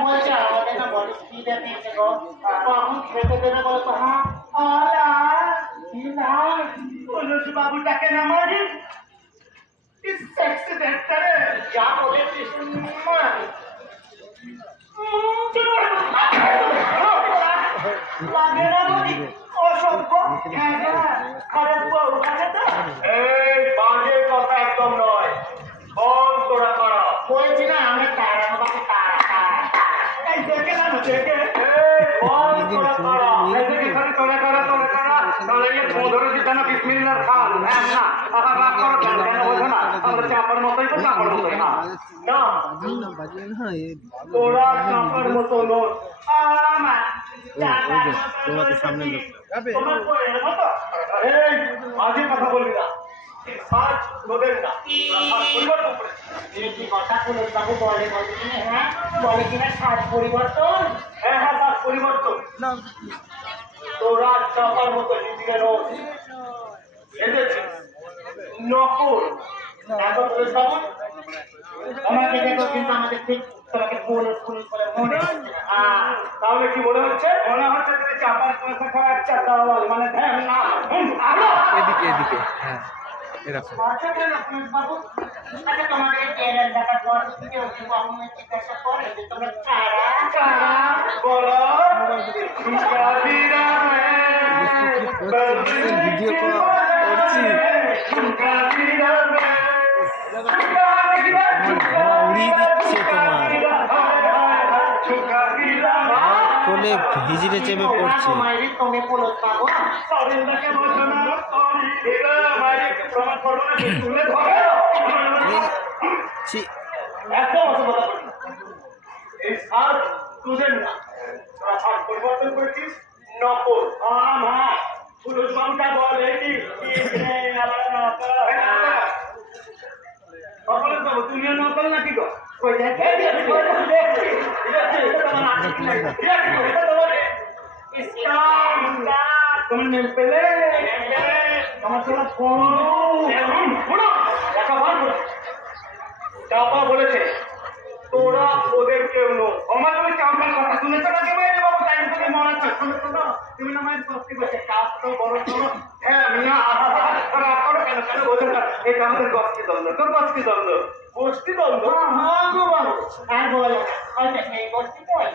বলছে আমাদের না বডি খিদে পেয়েছে গো, কখন খেতে দেবে বলো তো? হ্যাঁ বাবুটাকে না মারি যা বলেছিস লাগে না বলি অসভ্য। খারাপ বউ আছে তো? এই বাজে কথা একদম নয়। বল তোরা করা বলছি না আমরা তারা বাবু তারা তারা এই দেখে না দেখে বল তোরা করা এদিকে খালি তোরা করা তাহলে এই ধরে দিতে না বিসমিল্লাহ খান হ্যাঁ না আবার রাগ করো কেন বোঝো না আমরা চাপার মতোই তো চাপার মতোই না না তোরা চাপার মতো লোক আমার তোমাদের সামনে লোক তোমার পরে মতো এই বাজে কথা বলবি না সাজ তোদের না পরিবর্তন করে কি কথা বলে বাবু বলে বলে কিনা? হ্যাঁ বলে কিনা সাজ পরিবর্তন। হ্যাঁ হ্যাঁ সাজ পরিবর্তন তোরা চাপার মতো নিজেকে রোজ এসেছিস নকল এখন বাবু আমাকে দেখো কিন্তু আমাদের ঠিক তোমাকে পুলিশ পুলিশ বলে মনে হচ্ছে না। তাহলে কি মনে হচ্ছে তুমি চাপার পয়সা খাওয়া একটা দাওয়াল মানে ধ্যান না এদিকে এদিকে হ্যাঁ এরকম আচ্ছা কেন পুলিশ বাবু? আচ্ছা তোমাদের ট্রেলার দেখার পর কেউ কি বাবুকে জিজ্ঞাসা করে যে তোমরা কারা কারা বলো ভিডিও করছি উড়িয়ে দিচ্ছে তোমার কোলে হিজড়ে চেপে পড়ছে তুমি পুলিশ বাবু ছি একদম অসুবিধা করি এই সাজ তুদের না তোরা সাজ পরিবর্তন করেছিস নকল হ্যাঁ পুলিশ বাবুটা বলে কি সকলের বাবু তুমিও নকল নাকি গো কই দেখে তুমি নেম পেলে আমার তোরা চাপা বলেছে তোরা ওদের কেউ নো আমার তুমি চাপার কথা শুনেছো নাকি মেয়েদের বাবু টাইম থেকে মনে হচ্ছে শুনেছো না তুমি না মায়ের সত্যি বলছে কাজ তো বড় বড় হ্যাঁ মিয়া রাগ করো কেন কেন বোঝো না এটা আমাদের গোষ্ঠী দ্বন্দ্ব তোর গোষ্ঠী দ্বন্দ্ব গোষ্ঠী দ্বন্দ্ব আর বলো এই গোষ্ঠী কই